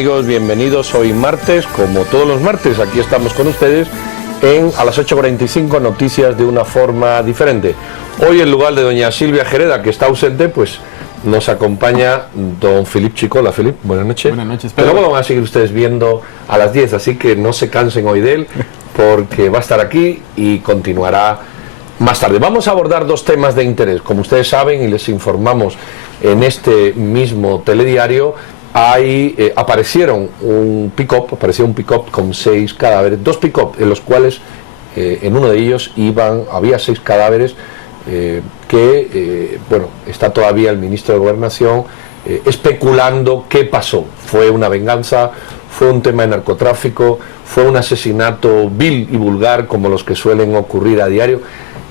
Amigos, bienvenidos hoy martes, como todos los martes, aquí estamos con ustedes a las 8:45 noticias de una forma diferente. Hoy en lugar de doña Silvia Jereda, que está ausente, pues nos acompaña don Filip Chicola. Filip, buenas noches. Buenas noches. Pero luego lo van a seguir ustedes viendo a las 10, así que no se cansen hoy de él, porque va a estar aquí y continuará más tarde. Vamos a abordar dos temas de interés. Como ustedes saben y les informamos en este mismo telediario, apareció un pick-up con 6 cadáveres, 2 pick-up en los cuales en uno de ellos había 6 cadáveres bueno, está todavía el ministro de Gobernación especulando qué pasó. ¿Fue una venganza? ¿Fue un tema de narcotráfico? ¿Fue un asesinato vil y vulgar como los que suelen ocurrir a diario?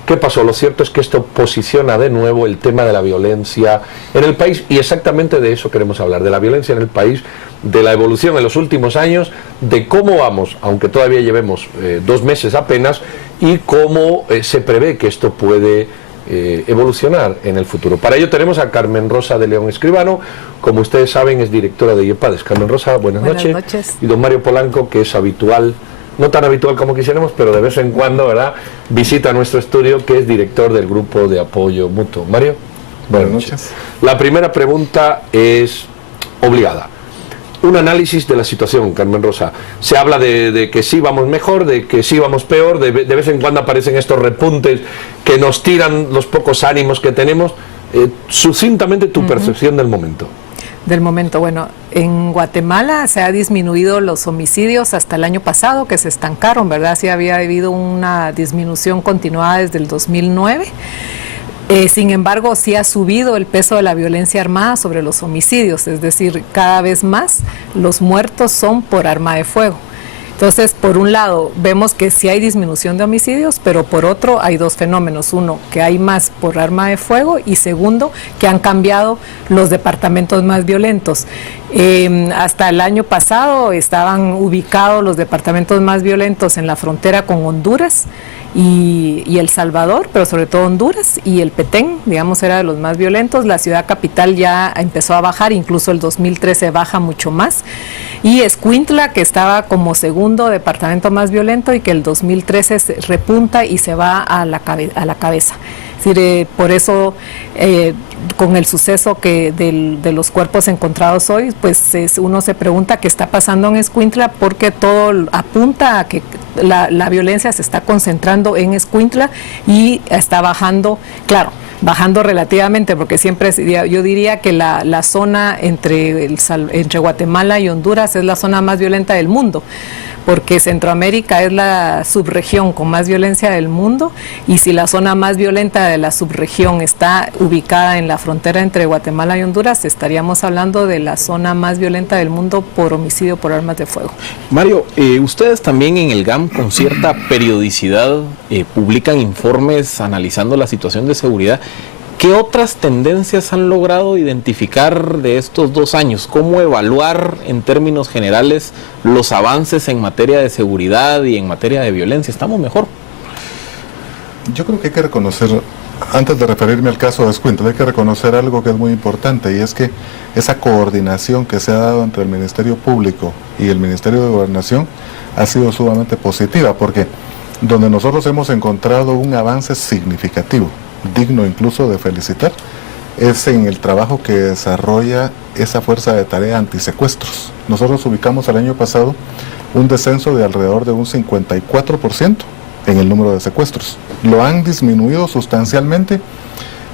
¿Qué pasó? Lo cierto es que esto posiciona de nuevo el tema de la violencia en el país, y exactamente de eso queremos hablar, de la violencia en el país, de la evolución en los últimos años, de cómo vamos, aunque todavía llevemos 2 meses apenas, y cómo se prevé que esto puede evolucionar en el futuro. Para ello tenemos a Carmen Rosa de León Escribano, como ustedes saben es directora de IEPADES. Carmen Rosa, buenas noches. Y don Mario Polanco, que es habitual, no tan habitual como quisiéramos, pero de vez en cuando, ¿verdad?, visita nuestro estudio, que es director del grupo de apoyo mutuo. Mario, buenas noches. La primera pregunta es obligada. Un análisis de la situación, Carmen Rosa. Se habla de que sí vamos mejor, de que sí vamos peor, de vez en cuando aparecen estos repuntes que nos tiran los pocos ánimos que tenemos. Sucintamente tu percepción del momento. Bueno, en Guatemala se ha disminuido los homicidios hasta el año pasado, que se estancaron, ¿verdad? Sí había habido una disminución continuada desde el 2009. Sin embargo, sí ha subido el peso de la violencia armada sobre los homicidios, es decir, cada vez más los muertos son por arma de fuego. Entonces, por un lado, vemos que sí hay disminución de homicidios, pero por otro hay 2 fenómenos. Uno, que hay más por arma de fuego, y segundo, que han cambiado los departamentos más violentos. Hasta el año pasado estaban ubicados los departamentos más violentos en la frontera con Honduras y El Salvador, pero sobre todo Honduras, y el Petén, digamos, era de los más violentos. La ciudad capital ya empezó a bajar, incluso el 2013 baja mucho más, y Escuintla, que estaba como segundo departamento más violento, y que el 2013 se repunta y se va a la cabeza. Es decir, por eso, con el suceso de los cuerpos encontrados hoy, pues uno se pregunta qué está pasando en Escuintla, porque todo apunta a que la violencia se está concentrando en Escuintla y está bajando, claro, bajando relativamente, porque siempre yo diría que la zona entre Guatemala y Honduras es la zona más violenta del mundo, porque Centroamérica es la subregión con más violencia del mundo, y si la zona más violenta de la subregión está ubicada en la frontera entre Guatemala y Honduras, estaríamos hablando de la zona más violenta del mundo por homicidio por armas de fuego. Mario, ustedes también en el GAM con cierta periodicidad publican informes analizando la situación de seguridad. ¿Qué otras tendencias han logrado identificar de estos 2 años? ¿Cómo evaluar en términos generales los avances en materia de seguridad y en materia de violencia? ¿Estamos mejor? Yo creo que hay que reconocer, antes de referirme al caso de Escuintla, hay que reconocer algo que es muy importante, y es que esa coordinación que se ha dado entre el Ministerio Público y el Ministerio de Gobernación ha sido sumamente positiva, porque donde nosotros hemos encontrado un avance significativo, digno incluso de felicitar, es en el trabajo que desarrolla esa fuerza de tarea antisecuestros. Nosotros ubicamos el año pasado un descenso de alrededor de un 54% en el número de secuestros. Lo han disminuido sustancialmente,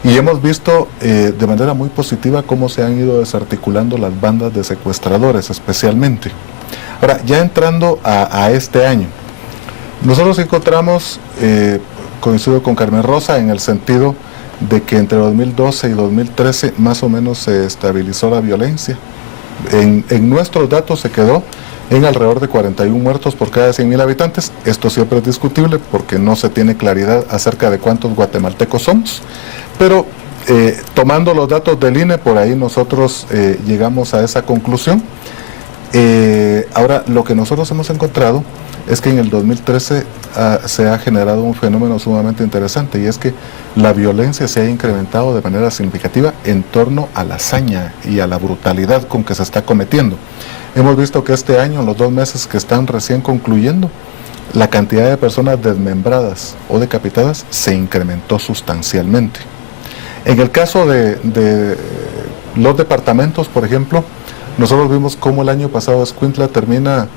y hemos visto de manera muy positiva cómo se han ido desarticulando las bandas de secuestradores especialmente. Ahora, ya entrando a este año, nosotros encontramos, coincido con Carmen Rosa en el sentido de que entre 2012 y 2013 más o menos se estabilizó la violencia. En nuestros datos se quedó en alrededor de 41 muertos por cada 100.000 habitantes. Esto siempre es discutible porque no se tiene claridad acerca de cuántos guatemaltecos somos, pero tomando los datos del INE, por ahí nosotros llegamos a esa conclusión. Ahora, lo que nosotros hemos encontrado es que en el 2013 se ha generado un fenómeno sumamente interesante, y es que la violencia se ha incrementado de manera significativa en torno a la hazaña y a la brutalidad con que se está cometiendo. hemos visto que este año, en los 2 meses que están recién concluyendo, la cantidad de personas desmembradas o decapitadas se incrementó sustancialmente. En el caso de los departamentos, por ejemplo, nosotros vimos cómo el año pasado Escuintla termina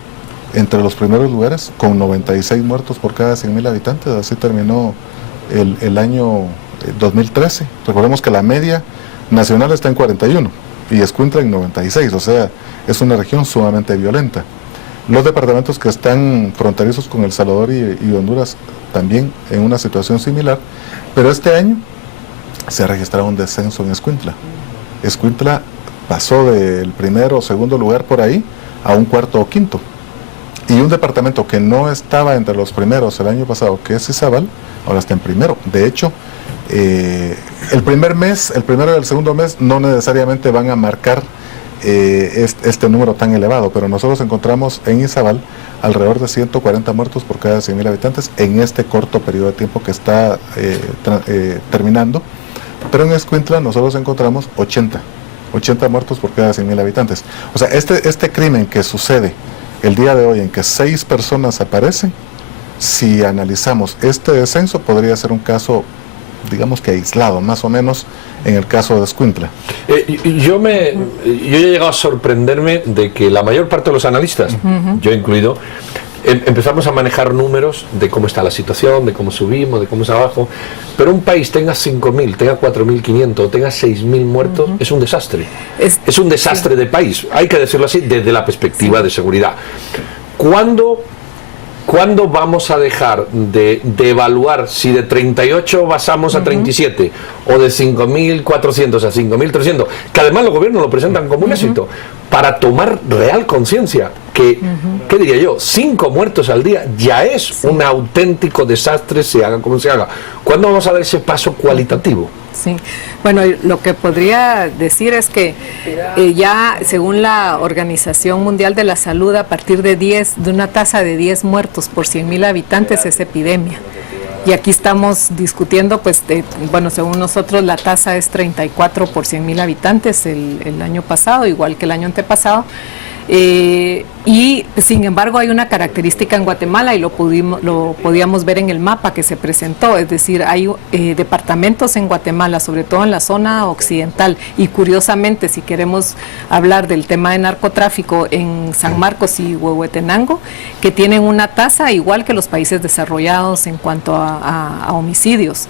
entre los primeros lugares con 96 muertos por cada 100.000 habitantes. Así terminó el año 2013. Recordemos que la media nacional está en 41 y Escuintla en 96, o sea, es una región sumamente violenta. Los departamentos que están fronterizos con El Salvador y Honduras también en una situación similar, pero este año se ha registrado un descenso en Escuintla. Escuintla pasó del primero o segundo lugar por ahí a un cuarto o quinto. Y un departamento que no estaba entre los primeros el año pasado, que es Izabal, ahora está en primero. De hecho, el primero y el segundo mes no necesariamente van a marcar este número tan elevado, pero nosotros encontramos en Izabal alrededor de 140 muertos por cada 100.000 habitantes en este corto periodo de tiempo que está terminando, pero en Escuintla nosotros encontramos 80 muertos por cada 100.000 habitantes. O sea, este crimen que sucede el día de hoy, en que 6 personas aparecen, si analizamos este descenso, podría ser un caso, digamos que aislado, más o menos, en el caso de Escuintla. Yo he llegado a sorprenderme de que la mayor parte de los analistas, yo incluido, empezamos a manejar números de cómo está la situación, de cómo subimos, de cómo es abajo, pero un país tenga 5.000, tenga 4.500, tenga 6.000 muertos, es un desastre. Es un desastre de país, hay que decirlo así, desde la perspectiva de seguridad. ¿Cuándo vamos a dejar de evaluar si de 38 pasamos a 37 o de 5.400 a 5.300? Que además los gobiernos lo presentan como un éxito, para tomar real conciencia que, ¿qué diría yo? 5 muertos al día ya es un auténtico desastre, se haga como se haga. ¿Cuándo vamos a dar ese paso cualitativo? Sí, bueno, lo que podría decir es que ya según la Organización Mundial de la Salud, a partir de una tasa de 10 muertos por 100.000 habitantes es epidemia. Y aquí estamos discutiendo, pues, bueno, según nosotros la tasa es 34 por 100.000 habitantes el año pasado, igual que el año antepasado. Y sin embargo hay una característica en Guatemala y lo podíamos ver en el mapa que se presentó, es decir, hay departamentos en Guatemala, sobre todo en la zona occidental, y curiosamente, si queremos hablar del tema de narcotráfico, en San Marcos y Huehuetenango, que tienen una tasa igual que los países desarrollados en cuanto a homicidios.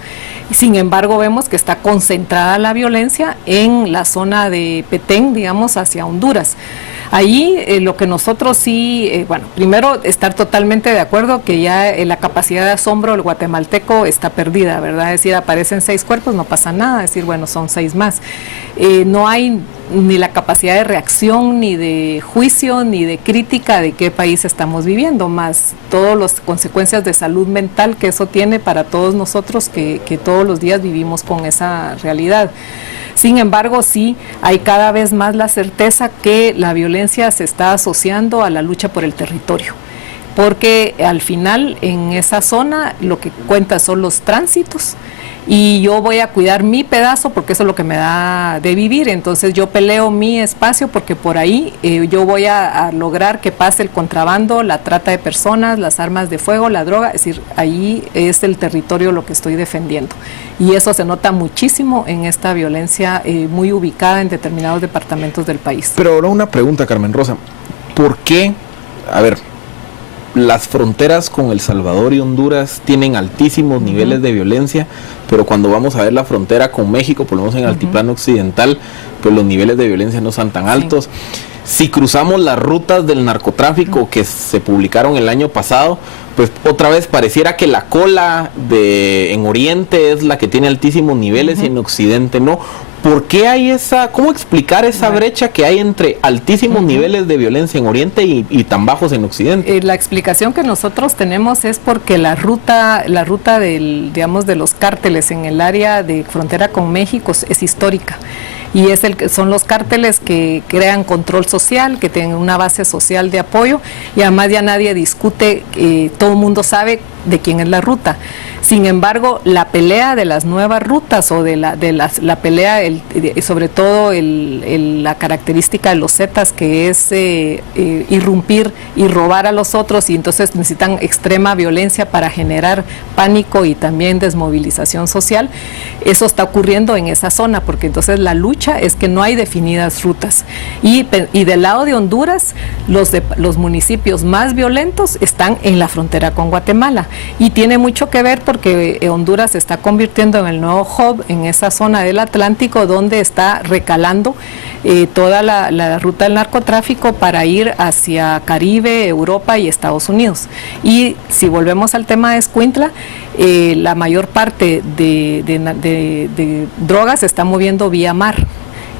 Sin embargo, vemos que está concentrada la violencia en la zona de Petén, digamos, hacia Honduras. Ahí lo que nosotros sí, bueno, primero estar totalmente de acuerdo que ya la capacidad de asombro del guatemalteco está perdida, ¿verdad? Es decir, aparecen 6 cuerpos, no pasa nada, es decir, bueno, son 6 más. No hay ni la capacidad de reacción, ni de juicio, ni de crítica de qué país estamos viviendo, más todas las consecuencias de salud mental que eso tiene para todos nosotros que todos los días vivimos con esa realidad. Sin embargo, sí hay cada vez más la certeza que la violencia se está asociando a la lucha por el territorio, porque al final en esa zona lo que cuenta son los tránsitos y yo voy a cuidar mi pedazo porque eso es lo que me da de vivir, entonces yo peleo mi espacio porque por ahí yo voy a lograr que pase el contrabando, la trata de personas, las armas de fuego, la droga, es decir, ahí es el territorio lo que estoy defendiendo. Y eso se nota muchísimo en esta violencia muy ubicada en determinados departamentos del país. Pero ahora una pregunta, Carmen Rosa. ¿Por qué, a ver, las fronteras con El Salvador y Honduras tienen altísimos niveles de violencia, pero cuando vamos a ver la frontera con México, por lo menos en el altiplano occidental, pues los niveles de violencia no son tan altos? Si cruzamos las rutas del narcotráfico que se publicaron el año pasado, pues otra vez pareciera que la cola en Oriente es la que tiene altísimos niveles y en Occidente no. ¿Por qué hay cómo explicar esa brecha que hay entre altísimos niveles de violencia en Oriente y tan bajos en Occidente? La explicación que nosotros tenemos es porque la ruta de los cárteles en el área de frontera con México es histórica. Y son los cárteles que crean control social, que tienen una base social de apoyo, y además ya nadie discute, todo el mundo sabe de quién es la ruta. Sin embargo, la pelea de las nuevas rutas o la pelea, sobre todo la característica de los Zetas, que es irrumpir y robar a los otros, y entonces necesitan extrema violencia para generar pánico y también desmovilización social. Eso está ocurriendo en esa zona, porque entonces la lucha es que no hay definidas rutas. Y del lado de Honduras, los municipios más violentos están en la frontera con Guatemala, y tiene mucho que ver porque Honduras se está convirtiendo en el nuevo hub en esa zona del Atlántico, donde está recalando toda la ruta del narcotráfico para ir hacia Caribe, Europa y Estados Unidos. Y si volvemos al tema de Escuintla, la mayor parte de drogas se está moviendo vía mar.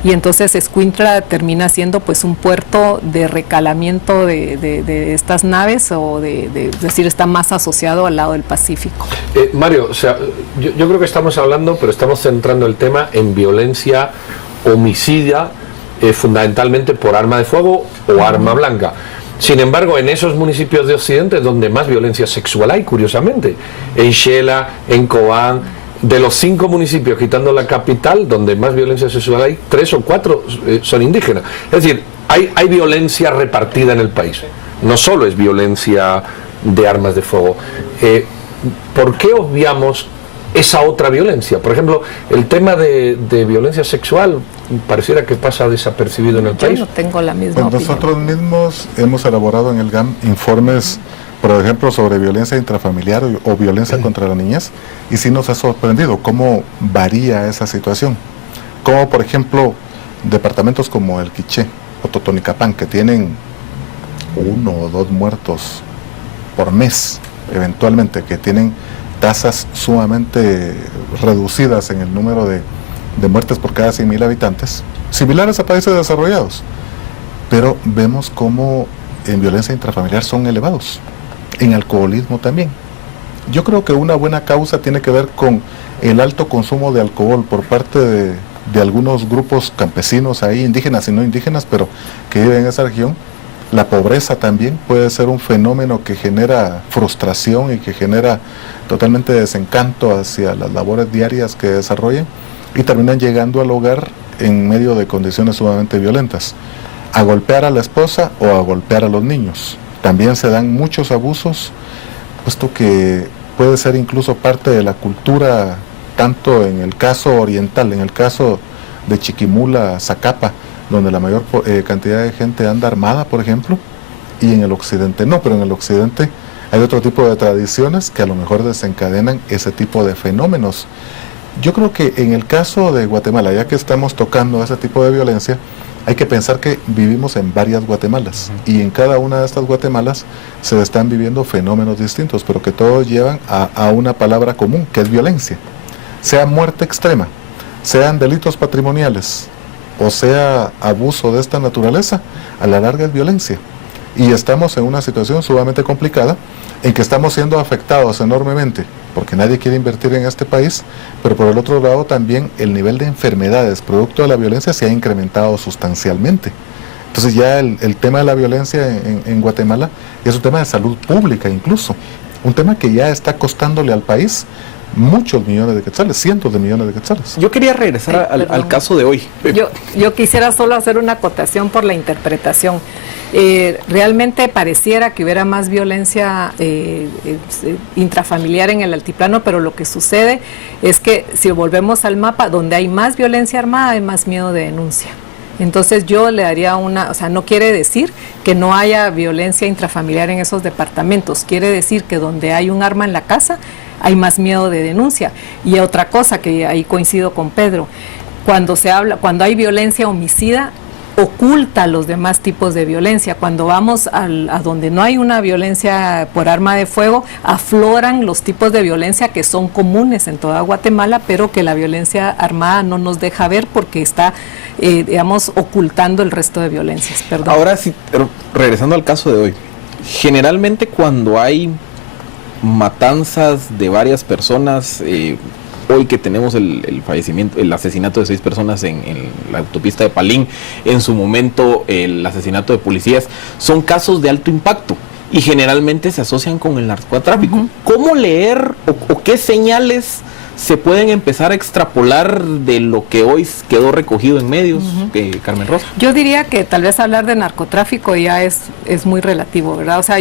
Y entonces Escuintla termina siendo pues un puerto de recalamiento de estas naves, o es decir, está más asociado al lado del Pacífico. Mario, o sea, yo creo que estamos hablando, pero estamos centrando el tema en violencia homicida, fundamentalmente por arma de fuego o arma blanca. Sin embargo, en esos municipios de Occidente es donde más violencia sexual hay, curiosamente, en Xela, en Cobán. De los 5 municipios, quitando la capital, donde más violencia sexual hay, 3 o 4 son indígenas. Es decir, hay violencia repartida en el país. No solo es violencia de armas de fuego. ¿Por qué obviamos esa otra violencia? Por ejemplo, el tema de violencia sexual pareciera que pasa desapercibido en el país. Yo no tengo la misma opinión. Nosotros mismos hemos elaborado en el GAM informes, por ejemplo, sobre violencia intrafamiliar o violencia contra la niñez, y sí nos ha sorprendido cómo varía esa situación. Como, por ejemplo, departamentos como el Quiché o Totonicapán, que tienen 1 o 2 muertos por mes, eventualmente, que tienen tasas sumamente reducidas en el número de muertes por cada 100.000 habitantes, similares a países desarrollados. Pero vemos cómo en violencia intrafamiliar son elevados. En alcoholismo también. Yo creo que una buena causa tiene que ver con el alto consumo de alcohol por parte de algunos grupos campesinos ahí, indígenas y no indígenas, pero que viven en esa región. La pobreza también puede ser un fenómeno que genera frustración y que genera totalmente desencanto hacia las labores diarias que desarrollan, y terminan llegando al hogar en medio de condiciones sumamente violentas, a golpear a la esposa o a golpear a los niños. También se dan muchos abusos, puesto que puede ser incluso parte de la cultura, tanto en el caso oriental, en el caso de Chiquimula, Zacapa, donde la mayor cantidad de gente anda armada, por ejemplo, y en el occidente no, pero en el occidente hay otro tipo de tradiciones que a lo mejor desencadenan ese tipo de fenómenos. Yo creo que en el caso de Guatemala, ya que estamos tocando ese tipo de violencia, hay que pensar que vivimos en varias Guatemalas, y en cada una de estas Guatemalas se están viviendo fenómenos distintos, pero que todos llevan a una palabra común, que es violencia. Sea muerte extrema, sean delitos patrimoniales, o sea abuso de esta naturaleza, a la larga es violencia. Y estamos en una situación sumamente complicada, en que estamos siendo afectados enormemente, porque nadie quiere invertir en este país, pero por el otro lado también el nivel de enfermedades producto de la violencia se ha incrementado sustancialmente. Entonces ya el tema de la violencia en Guatemala es un tema de salud pública incluso, un tema que ya está costándole al país muchos millones de quetzales, cientos de millones de quetzales. Yo quería regresar al caso de hoy. Yo quisiera solo hacer una acotación por la interpretación. Realmente pareciera que hubiera más violencia intrafamiliar en el altiplano, pero lo que sucede es que si volvemos al mapa, donde hay más violencia armada hay más miedo de denuncia. Entonces yo le daría no quiere decir que no haya violencia intrafamiliar en esos departamentos, quiere decir que donde hay un arma en la casa hay más miedo de denuncia. Y otra cosa que ahí coincido con Pedro, cuando hay violencia homicida, oculta los demás tipos de violencia. Cuando vamos a donde no hay una violencia por arma de fuego, afloran los tipos de violencia que son comunes en toda Guatemala, pero que la violencia armada no nos deja ver porque está, ocultando el resto de violencias. Perdón. Ahora sí, regresando al caso de hoy, generalmente cuando hay matanzas de varias personas, hoy que tenemos el asesinato de 6 personas en la autopista de Palín, en su momento el asesinato de policías, son casos de alto impacto. y generalmente se asocian con el narcotráfico. ¿Cómo leer o qué señales se pueden empezar a extrapolar de lo que hoy quedó recogido en medios, Carmen Rosa? Yo diría que tal vez hablar de narcotráfico ya es muy relativo, ¿verdad? O sea,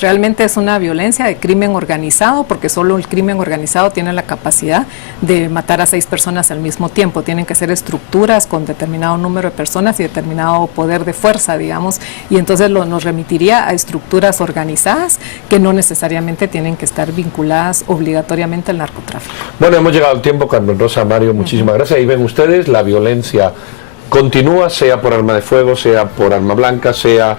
realmente es una violencia de crimen organizado, porque solo el crimen organizado tiene la capacidad de matar a 6 personas al mismo tiempo. Tienen que ser estructuras con determinado número de personas y determinado poder de fuerza, digamos, y entonces nos remitiría a estructuras organizadas que no necesariamente tienen que estar vinculadas obligatoriamente al narcotráfico. Bueno, hemos llegado al tiempo, Carmen Rosa, Mario, muchísimas gracias. Y ven ustedes, la violencia continúa, sea por arma de fuego, sea por arma blanca, sea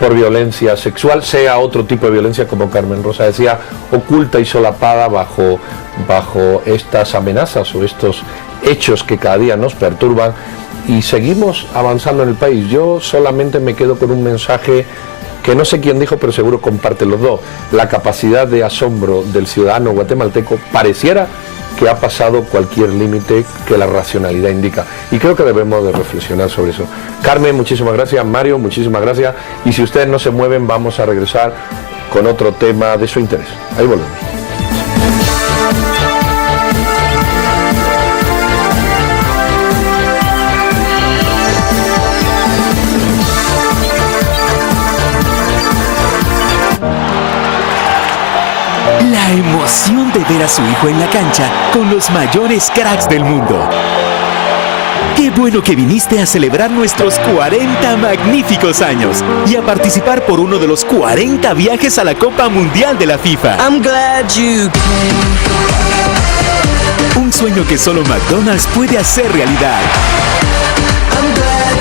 por violencia sexual, sea otro tipo de violencia, como Carmen Rosa decía, oculta y solapada bajo estas amenazas o estos hechos que cada día nos perturban, y seguimos avanzando en el país. Yo solamente me quedo con un mensaje que no sé quién dijo, pero seguro comparten los dos. La capacidad de asombro del ciudadano guatemalteco pareciera que ha pasado cualquier límite que la racionalidad indica. Y creo que debemos de reflexionar sobre eso. Carmen, muchísimas gracias. Mario, muchísimas gracias. Y si ustedes no se mueven, vamos a regresar con otro tema de su interés. Ahí volvemos. La emoción de ver a su hijo en la cancha con los mayores cracks del mundo. Qué bueno que viniste a celebrar nuestros 40 magníficos años y a participar por uno de los 40 viajes a la Copa Mundial de la FIFA. I'm glad you came. Un sueño que solo McDonald's puede hacer realidad. I'm glad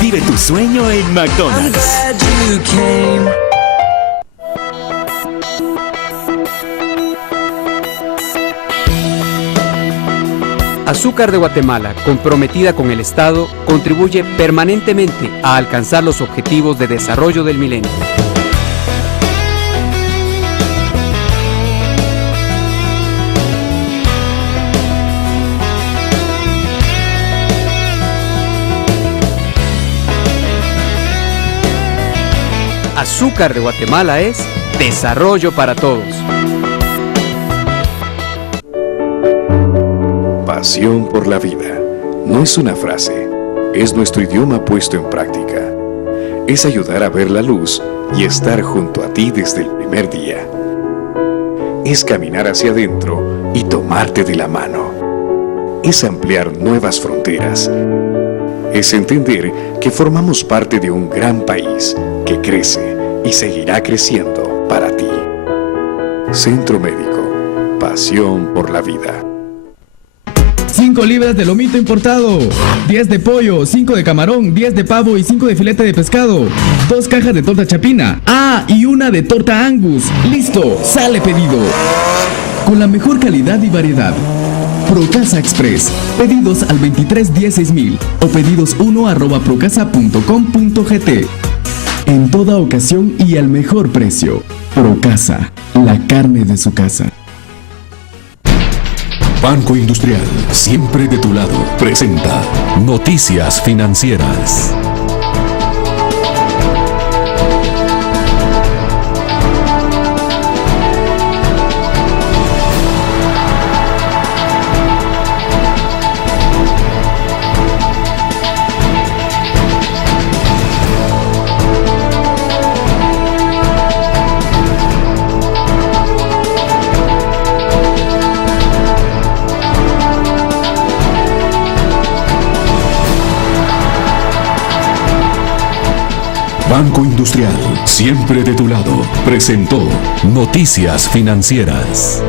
you Vive tu sueño en I'm McDonald's. glad you came. Azúcar de Guatemala, comprometida con el Estado, contribuye permanentemente a alcanzar los objetivos de desarrollo del milenio. Azúcar de Guatemala es desarrollo para todos. Pasión por la vida no es una frase, es nuestro idioma puesto en práctica. Es ayudar a ver la luz y estar junto a ti desde el primer día. Es caminar hacia adentro y tomarte de la mano. Es ampliar nuevas fronteras. Es entender que formamos parte de un gran país que crece y seguirá creciendo para ti. Centro Médico, pasión por la vida. 5 libras de lomito importado, 10 de pollo, 5 de camarón, 10 de pavo y 5 de filete de pescado, 2 cajas de torta chapina, y una de torta Angus. Listo, sale pedido. Con la mejor calidad y variedad. Procasa Express. Pedidos al 23106000 o pedidos1@procasa.com.gt. En toda ocasión y al mejor precio. Procasa, la carne de su casa. Banco Industrial, siempre de tu lado, presenta Noticias Financieras. Banco Industrial, siempre de tu lado, presentó Noticias Financieras.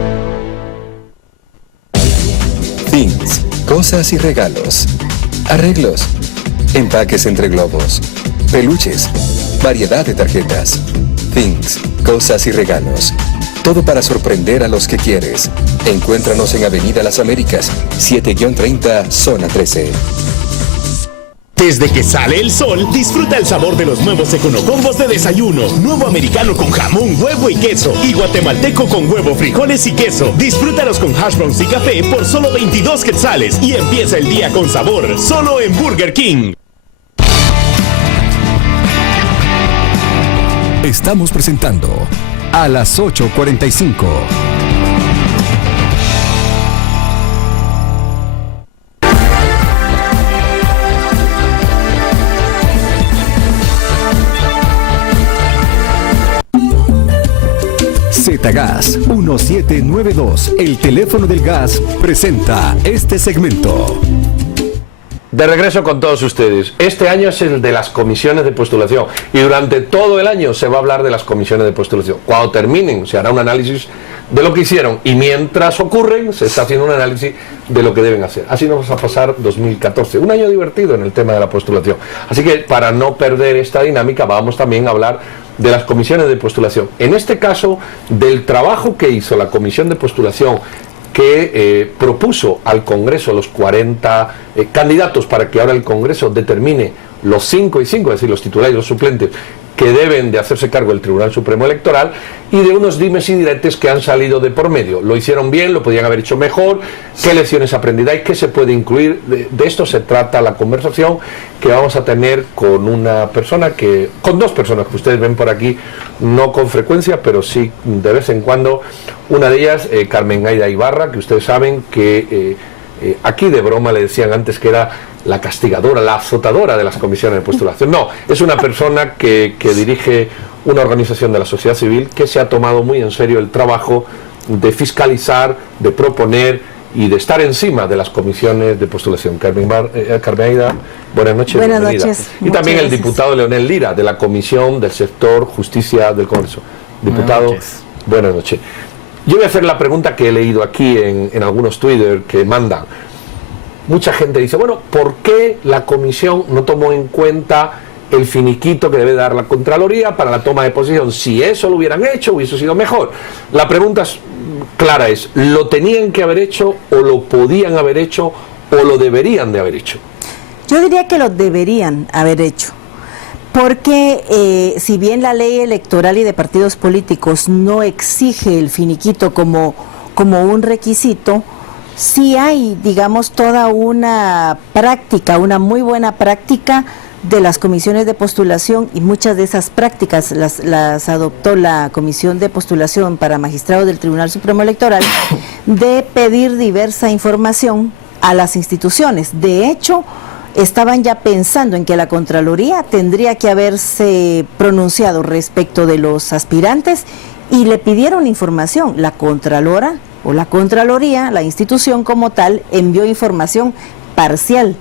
Things, cosas y regalos. Arreglos, empaques entre globos, peluches, variedad de tarjetas. Things, cosas y regalos. Todo para sorprender a los que quieres. Encuéntranos en Avenida Las Américas, 7-30, Zona 13. Desde que sale el sol, disfruta el sabor de los nuevos Econocombos de desayuno. Nuevo americano con jamón, huevo y queso. Y guatemalteco con huevo, frijoles y queso. Disfrútalos con hash browns y café por solo 22 quetzales. Y empieza el día con sabor, solo en Burger King. Estamos presentando a las 8:45. Zetagas 1792, el teléfono del gas, presenta este segmento. De regreso con todos ustedes. Este año es el de las comisiones de postulación y durante todo el año se va a hablar de las comisiones de postulación. Cuando terminen se hará un análisis de lo que hicieron y mientras ocurren se está haciendo un análisis de lo que deben hacer. Así nos vamos a pasar 2014, un año divertido en el tema de la postulación. Así que para no perder esta dinámica vamos también a hablar de las comisiones de postulación. En este caso, del trabajo que hizo la comisión de postulación que propuso al Congreso los 40 candidatos para que ahora el Congreso determine los 5 y 5, es decir, los titulares y los suplentes que deben de hacerse cargo del Tribunal Supremo Electoral, y de unos dimes y diretes que han salido de por medio. ¿Lo hicieron bien? ¿Lo podían haber hecho mejor? ¿Qué lecciones aprendidas? ¿Qué se puede incluir? De esto se trata la conversación que vamos a tener con con dos personas que ustedes ven por aquí, no con frecuencia, pero sí de vez en cuando. Una de ellas, Carmen Aida Ibarra, que ustedes saben que aquí de broma le decían antes que era la castigadora, la azotadora de las comisiones de postulación. No, es una persona que dirige una organización de la sociedad civil que se ha tomado muy en serio el trabajo de fiscalizar, de proponer y de estar encima de las comisiones de postulación. Carmen Aida, buenas noches. Buenas bienvenida. noches. Y también gracias. El diputado Leonel Lira, de la Comisión del Sector Justicia del Congreso. Diputado, buenas noches. Yo voy a hacer la pregunta que he leído aquí en algunos Twitter que mandan. Mucha gente dice, bueno, ¿por qué la comisión no tomó en cuenta el finiquito que debe dar la Contraloría para la toma de posición? Si eso lo hubieran hecho, hubiese sido mejor. La pregunta clara es, ¿lo tenían que haber hecho o lo podían haber hecho o lo deberían de haber hecho? Yo diría que lo deberían haber hecho, porque si bien la ley electoral y de partidos políticos no exige el finiquito como un requisito, sí hay, digamos, toda una práctica, una muy buena práctica de las comisiones de postulación, y muchas de esas prácticas las adoptó la Comisión de Postulación para Magistrados del Tribunal Supremo Electoral, de pedir diversa información a las instituciones. De hecho, estaban ya pensando en que la Contraloría tendría que haberse pronunciado respecto de los aspirantes y le pidieron información. La Contralora o la Contraloría, la institución como tal, envió información parcial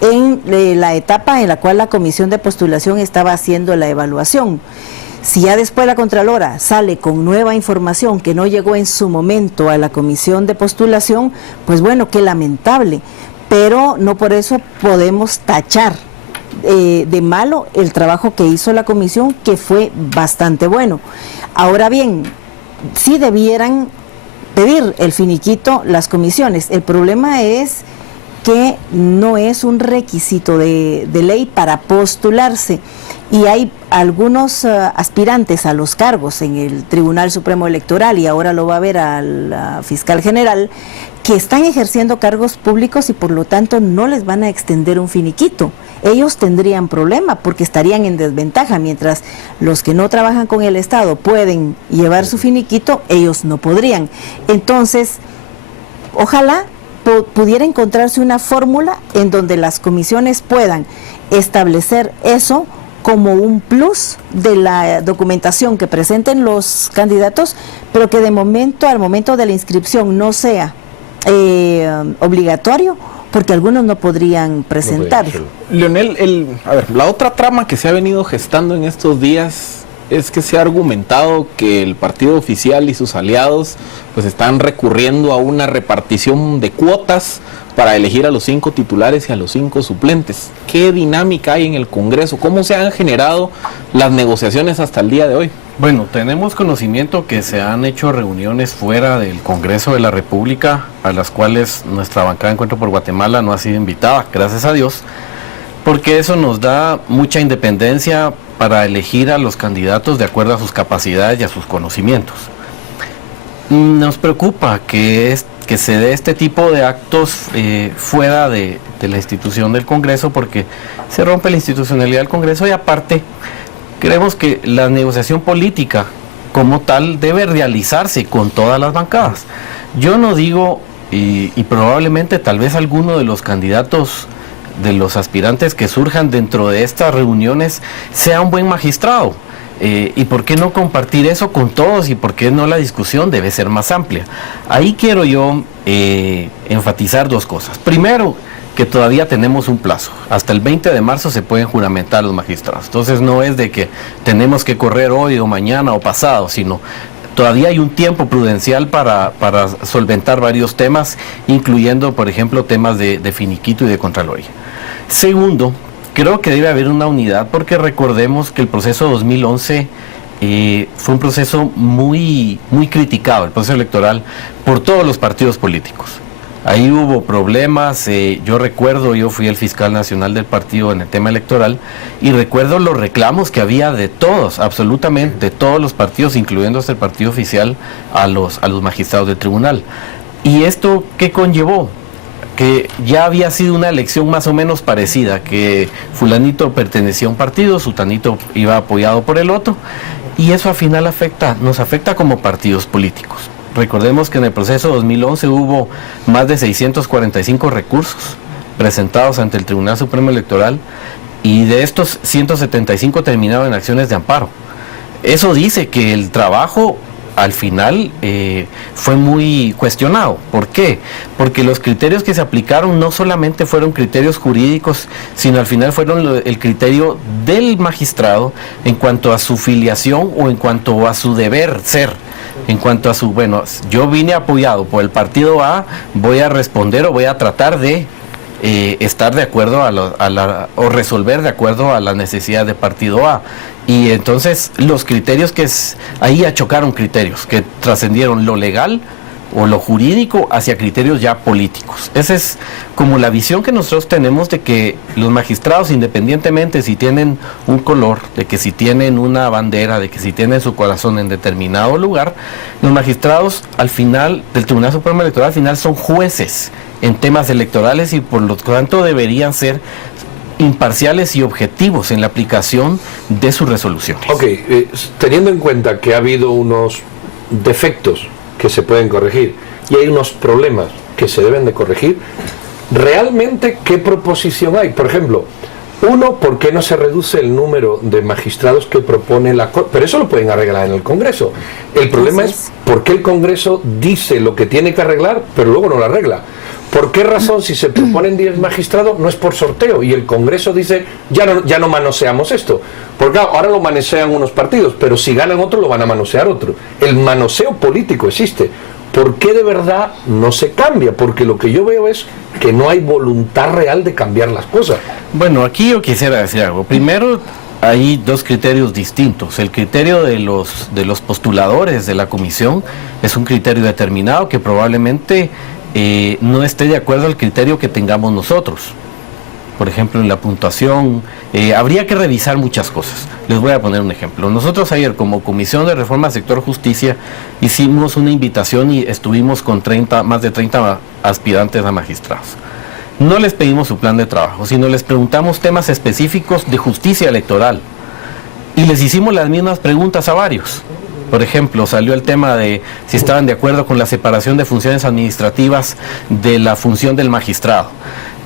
en la etapa en la cual la Comisión de Postulación estaba haciendo la evaluación. Si ya después la Contralora sale con nueva información que no llegó en su momento a la Comisión de Postulación, pues bueno, qué lamentable, pero no por eso podemos tachar de malo el trabajo que hizo la comisión, que fue bastante bueno. Ahora bien, sí debieran pedir el finiquito las comisiones. El problema es que no es un requisito de ley para postularse, y hay algunos aspirantes a los cargos en el Tribunal Supremo Electoral, y ahora lo va a ver al fiscal general, que están ejerciendo cargos públicos y por lo tanto no les van a extender un finiquito. Ellos tendrían problema porque estarían en desventaja, mientras los que no trabajan con el Estado pueden llevar su finiquito, ellos no podrían. Entonces, ojalá pudiera encontrarse una fórmula en donde las comisiones puedan establecer eso como un plus de la documentación que presenten los candidatos, pero que de momento, al momento de la inscripción, no sea obligatorio, porque algunos no podrían presentar. Leonel, la otra trama que se ha venido gestando en estos días es que se ha argumentado que el partido oficial y sus aliados pues están recurriendo a una repartición de cuotas para elegir a los 5 titulares y a los 5 suplentes. ¿Qué dinámica hay en el Congreso? ¿Cómo se han generado las negociaciones hasta el día de hoy? Bueno, tenemos conocimiento que se han hecho reuniones fuera del Congreso de la República, a las cuales nuestra bancada de Encuentro por Guatemala no ha sido invitada, gracias a Dios, porque eso nos da mucha independencia para elegir a los candidatos de acuerdo a sus capacidades y a sus conocimientos. Nos preocupa que se dé este tipo de actos fuera de la institución del Congreso, porque se rompe la institucionalidad del Congreso, y aparte creemos que la negociación política como tal debe realizarse con todas las bancadas. Yo no digo, y probablemente tal vez alguno de los candidatos, de los aspirantes que surjan dentro de estas reuniones sea un buen magistrado. ¿Y por qué no compartir eso con todos? ¿Y por qué no la discusión debe ser más amplia? Ahí quiero yo enfatizar dos cosas. Primero, que todavía tenemos un plazo. Hasta el 20 de marzo se pueden juramentar los magistrados. Entonces no es de que tenemos que correr hoy o mañana o pasado, sino todavía hay un tiempo prudencial para solventar varios temas, incluyendo, por ejemplo, temas de finiquito y de contraloría. Segundo, creo que debe haber una unidad, porque recordemos que el proceso 2011 fue un proceso muy criticado, el proceso electoral, por todos los partidos políticos. Ahí hubo problemas, yo recuerdo, yo fui el fiscal nacional del partido en el tema electoral, y recuerdo los reclamos que había de todos, absolutamente de todos los partidos, incluyendo hasta el partido oficial, a los magistrados del tribunal. ¿Y esto qué conllevó? Que ya había sido una elección más o menos parecida, que fulanito pertenecía a un partido, sutanito iba apoyado por el otro, y eso al final nos afecta como partidos políticos. Recordemos que en el proceso 2011 hubo más de 645 recursos presentados ante el Tribunal Supremo Electoral, y de estos 175 terminaron en acciones de amparo. Eso dice que el trabajo al final fue muy cuestionado. ¿Por qué? Porque los criterios que se aplicaron no solamente fueron criterios jurídicos, sino al final fueron el criterio del magistrado en cuanto a su filiación o en cuanto a su deber ser. En cuanto a su, bueno, yo vine apoyado por el partido A, voy a responder o voy a tratar de estar de acuerdo o resolver de acuerdo a la necesidad de partido A. Y entonces los criterios ahí ya chocaron criterios que trascendieron lo legal o lo jurídico hacia criterios ya políticos. Esa es como la visión que nosotros tenemos de que los magistrados, independientemente si tienen un color, de que si tienen una bandera, de que si tienen su corazón en determinado lugar, los magistrados al final del Tribunal Supremo Electoral al final son jueces en temas electorales, y por lo tanto deberían ser imparciales y objetivos en la aplicación de sus resoluciones. Ok, teniendo en cuenta que ha habido unos defectos que se pueden corregir y hay unos problemas que se deben de corregir, ¿realmente qué proposición hay? Por ejemplo, uno, ¿por qué no se reduce el número de magistrados que propone la Corte? Pero eso lo pueden arreglar en el Congreso. El problema es por qué el Congreso dice lo que tiene que arreglar, pero luego no lo arregla. ¿Por qué razón, si se proponen 10 magistrados, no es por sorteo y el Congreso dice ya no manoseamos esto? Porque ahora lo manosean unos partidos, pero si ganan otros lo van a manosear otros. El manoseo político existe. ¿Por qué de verdad no se cambia? Porque lo que yo veo es que no hay voluntad real de cambiar las cosas. Bueno, aquí yo quisiera decir algo. Primero, hay dos criterios distintos. El criterio de los postuladores de la comisión es un criterio determinado que probablemente no esté de acuerdo al criterio que tengamos nosotros. Por ejemplo, en la puntuación, habría que revisar muchas cosas. Les voy a poner un ejemplo. Nosotros ayer, como Comisión de Reforma Sector Justicia, hicimos una invitación y estuvimos con más de 30 aspirantes a magistrados. No les pedimos su plan de trabajo, sino les preguntamos temas específicos de justicia electoral. Y les hicimos las mismas preguntas a varios. Por ejemplo, salió el tema de si estaban de acuerdo con la separación de funciones administrativas de la función del magistrado.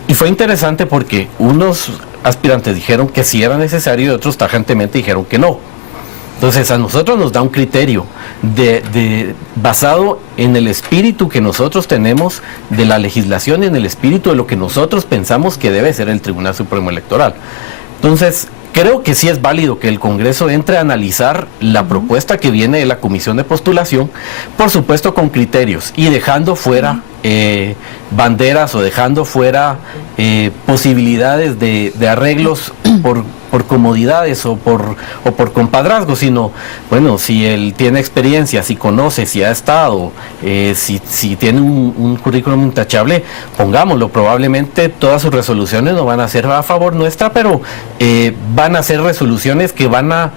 Y fue interesante porque unos aspirantes dijeron que sí era necesario y otros tajantemente dijeron que no. Entonces a nosotros nos da un criterio basado en el espíritu que nosotros tenemos de la legislación y en el espíritu de lo que nosotros pensamos que debe ser el Tribunal Supremo Electoral. Entonces, creo que sí es válido que el Congreso entre a analizar la propuesta que viene de la Comisión de Postulación, por supuesto con criterios, y dejando fuera banderas o dejando fuera posibilidades de arreglos por comodidades o por compadrazgo, sino, bueno, si él tiene experiencia, si conoce, si ha estado, si tiene un currículum intachable, pongámoslo. Probablemente todas sus resoluciones no van a ser a favor nuestra, pero van a ser resoluciones que van a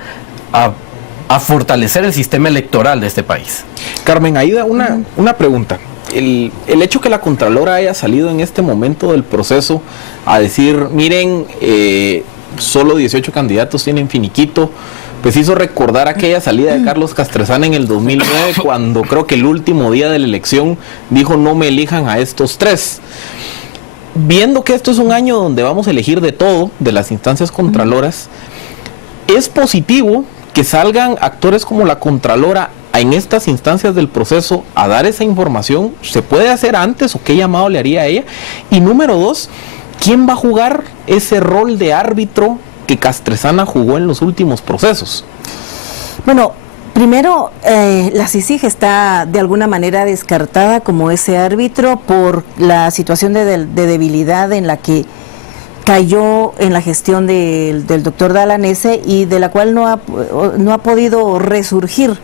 fortalecer el sistema electoral de este país. Carmen Aida, una pregunta. El hecho que la Contralora haya salido en este momento del proceso a decir, miren, solo 18 candidatos tienen finiquito, pues hizo recordar aquella salida de Carlos Castrezana en el 2009, cuando creo que el último día de la elección dijo: no me elijan a estos tres. Viendo que esto es un año donde vamos a elegir de todo, de las instancias contraloras, es positivo que salgan actores como la Contralora en estas instancias del proceso a dar esa información. ¿Se puede hacer antes o qué llamado le haría a ella? Y número dos, ¿quién va a jugar ese rol de árbitro que Castrezana jugó en los últimos procesos? Bueno, primero, la CICIG está de alguna manera descartada como ese árbitro por la situación de debilidad en la que cayó en la gestión del doctor Dalanese y de la cual no ha podido resurgir,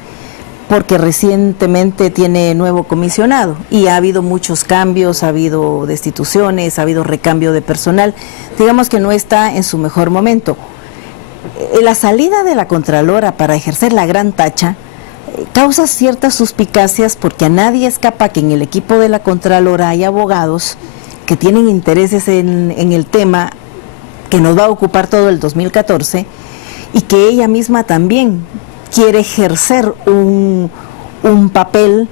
porque recientemente tiene nuevo comisionado y ha habido muchos cambios, ha habido destituciones, ha habido recambio de personal. Digamos que no está en su mejor momento. La salida de la Contralora para ejercer la gran tacha causa ciertas suspicacias, porque a nadie escapa que en el equipo de la Contralora hay abogados que tienen intereses en el tema que nos va a ocupar todo el 2014 y que ella misma también quiere ejercer un papel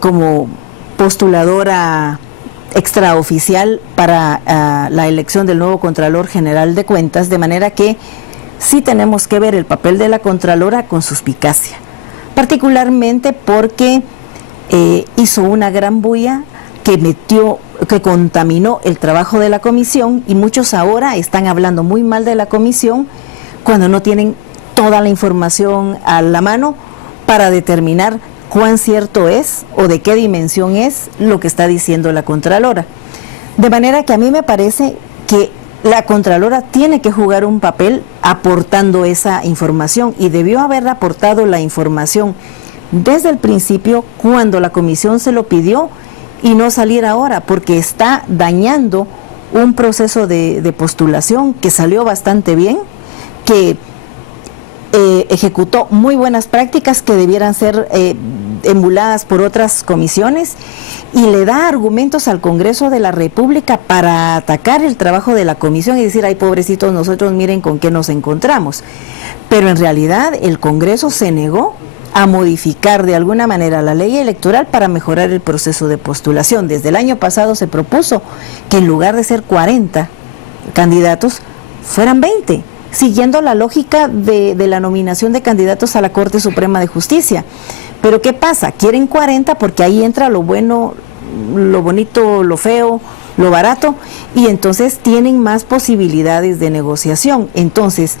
como postuladora extraoficial para la elección del nuevo Contralor General de Cuentas, de manera que sí tenemos que ver el papel de la Contralora con suspicacia, particularmente porque hizo una gran bulla que contaminó el trabajo de la comisión, y muchos ahora están hablando muy mal de la comisión cuando no tienen toda la información a la mano para determinar cuán cierto es o de qué dimensión es lo que está diciendo la Contralora. De manera que a mí me parece que la Contralora tiene que jugar un papel aportando esa información, y debió haber aportado la información desde el principio cuando la comisión se lo pidió, y no salir ahora, porque está dañando un proceso de postulación que salió bastante bien, que ejecutó muy buenas prácticas que debieran ser emuladas por otras comisiones, y le da argumentos al Congreso de la República para atacar el trabajo de la comisión y decir: ay, pobrecitos nosotros, miren con qué nos encontramos. Pero en realidad el Congreso se negó a modificar de alguna manera la ley electoral para mejorar el proceso de postulación. Desde el año pasado se propuso que en lugar de ser 40 candidatos, fueran 20, siguiendo la lógica de la nominación de candidatos a la Corte Suprema de Justicia. Pero ¿qué pasa? Quieren 40 porque ahí entra lo bueno, lo bonito, lo feo, lo barato, y entonces tienen más posibilidades de negociación. Entonces,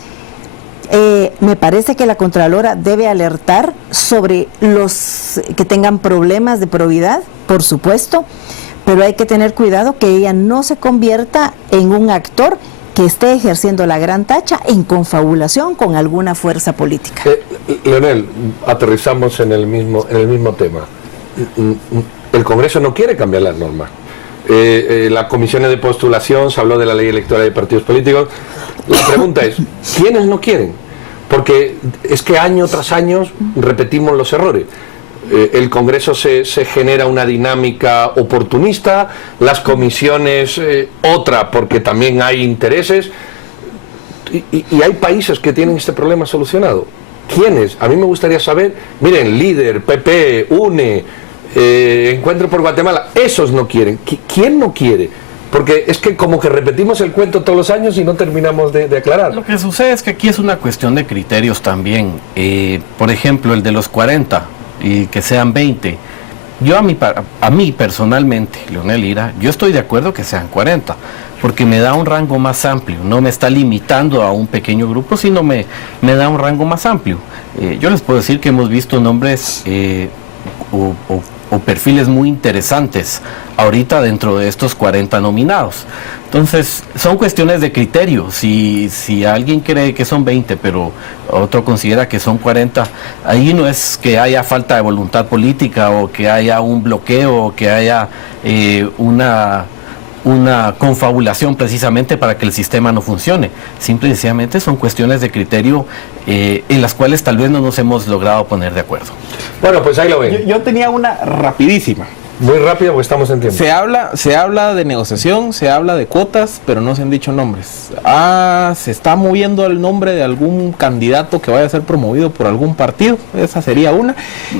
me parece que la Contralora debe alertar sobre los que tengan problemas de probidad, por supuesto, pero hay que tener cuidado que ella no se convierta en un actor que esté ejerciendo la gran tacha en confabulación con alguna fuerza política. Leonel, aterrizamos en el mismo tema. El Congreso no quiere cambiar las normas. Las comisiones de postulación, se habló de la ley electoral de partidos políticos. La pregunta es, ¿quiénes no quieren? Porque es que año tras año repetimos los errores. El Congreso se genera una dinámica oportunista, las comisiones otra, porque también hay intereses, y hay países que tienen este problema solucionado. ¿Quiénes? A mí me gustaría saber. Miren, Líder, PP, UNE, Encuentro por Guatemala, esos no quieren. ¿Quién no quiere? Porque es que como que repetimos el cuento todos los años y no terminamos de aclarar. Lo que sucede es que aquí es una cuestión de criterios también. Por ejemplo, el de los 40 y que sean 20. Yo a mí personalmente, Leonel Lira, yo estoy de acuerdo que sean 40, porque me da un rango más amplio, no me está limitando a un pequeño grupo, sino me da un rango más amplio. Yo les puedo decir que hemos visto nombres o perfiles muy interesantes ahorita dentro de estos 40 nominados. Entonces, son cuestiones de criterio. Si alguien cree que son 20, pero otro considera que son 40, ahí no es que haya falta de voluntad política o que haya un bloqueo o que haya una confabulación precisamente para que el sistema no funcione. Simple y sencillamente son cuestiones de criterio en las cuales tal vez no nos hemos logrado poner de acuerdo. Bueno, pues ahí lo ven. Yo tenía una rapidísima. Muy rápido porque estamos en tiempo. Se habla de negociación, se habla de cuotas, pero no se han dicho nombres. Se está moviendo el nombre de algún candidato que vaya a ser promovido por algún partido, esa sería una.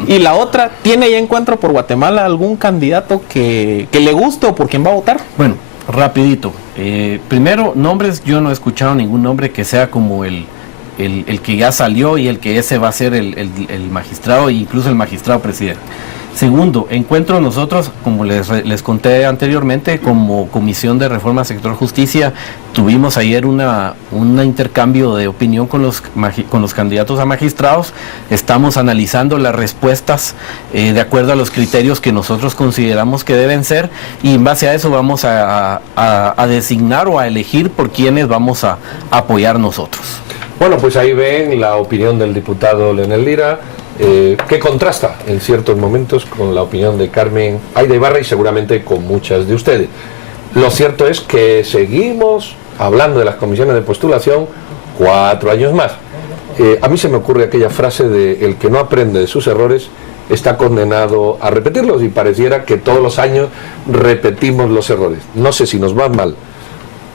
Y la otra, ¿tiene ya Encuentro por Guatemala algún candidato que le guste o por quien va a votar? Bueno, rapidito. Primero, nombres, yo no he escuchado ningún nombre que sea como el que ya salió y el que ese va a ser el magistrado e incluso el magistrado presidente. Segundo, Encuentro nosotros, como les conté anteriormente, como Comisión de Reforma al Sector Justicia, tuvimos ayer un intercambio de opinión con los candidatos a magistrados. Estamos analizando las respuestas de acuerdo a los criterios que nosotros consideramos que deben ser, y en base a eso vamos a designar o a elegir por quienes vamos a apoyar nosotros. Bueno, pues ahí ven la opinión del diputado Leonel Lira, que contrasta en ciertos momentos con la opinión de Carmen Aida Ibarra y seguramente con muchas de ustedes. Lo cierto es que seguimos hablando de las comisiones de postulación 4 años más. A mí se me ocurre aquella frase de el que no aprende de sus errores está condenado a repetirlos, y pareciera que todos los años repetimos los errores. No sé si nos va mal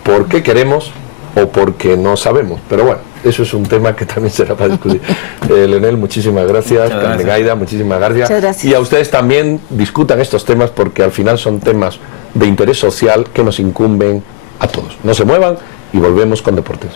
porque queremos o porque no sabemos, pero bueno, eso es un tema que también será para discutir. Leonel, muchísimas gracias. Carmen Aida, muchísimas gracias. Muchas gracias. Y a ustedes también discutan estos temas, porque al final son temas de interés social que nos incumben a todos. No se muevan y volvemos con Deportes.